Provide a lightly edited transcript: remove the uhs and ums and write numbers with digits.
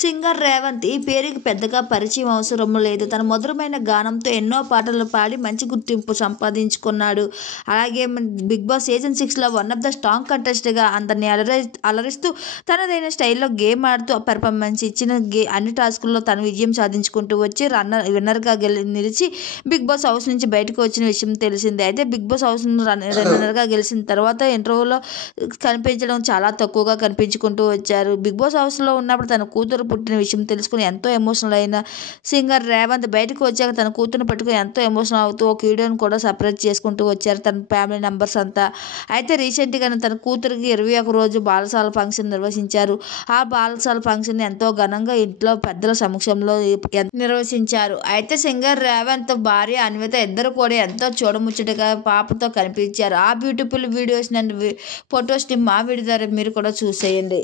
Singer Revanth ఈ పేరుకి పెద్దగా పరిచయం అవసరం లేదు. తన మధురమైన గానంతో ఎన్నో పాటలు పాడి మంచి గుర్తింపు సంపాదించుకున్నాడు. అలాగే బిగ్ బాస్ సీజన్ 6లో వన్ ఆఫ్ ద స్ట్రాంగ్ కంటెస్టెంట్గా అందరినీ అలరిస్తూ తనదైన స్టైల్లో గేమ్ ఆడుతూ పెర్ఫార్మెన్స్ ఇచ్చిన అన్ని టాస్కుల్లో తను విజయం సాధించుకుంటూ వచ్చి విన్నర్గా నిలిచి బిగ్ బాస్ హౌస్ నుంచి బయటకు వచ్చిన విషయం తెలిసిందే. అయితే బిగ్ బాస్ హౌస్ విన్నర్గా గెలిచిన తర్వాత ఇంటర్వ్యూలో కనిపించడం చాలా తక్కువగా కనిపించుకుంటూ వచ్చారు. బిగ్ బాస్ హౌస్లో ఉన్నప్పుడు తన కూతురు పుట్టిన విషయం తెలుసుకుని ఎంతో ఎమోషనల్ అయిన సింగర్ రేవంత్ బయటకు వచ్చాక తన కూతురుని పట్టుకుని ఎంతో ఎమోషనల్ అవుతూ ఒక వీడియోని కూడా సర్ప్రైజ్ చేసుకుంటూ వచ్చారు తన ఫ్యామిలీ మెంబర్స్ అంతా. అయితే రీసెంట్గానే తన కూతురికి 21 రోజు బాలసాల ఫంక్షన్ నిర్వహించారు. ఆ బాలసాల ఫంక్షన్ ఎంతో ఘనంగా ఇంట్లో పెద్దల సమక్షంలో నిర్వహించారు. అయితే సింగర్ రేవంత్ భార్య అన్విత ఇద్దరు కూడా ఎంతో చూడముచ్చటగా పాపతో కనిపించారు. ఆ బ్యూటిఫుల్ వీడియోస్ అండ్ ఫొటోస్ని మా వీడియో ద్వారా మీరు కూడా చూసేయండి.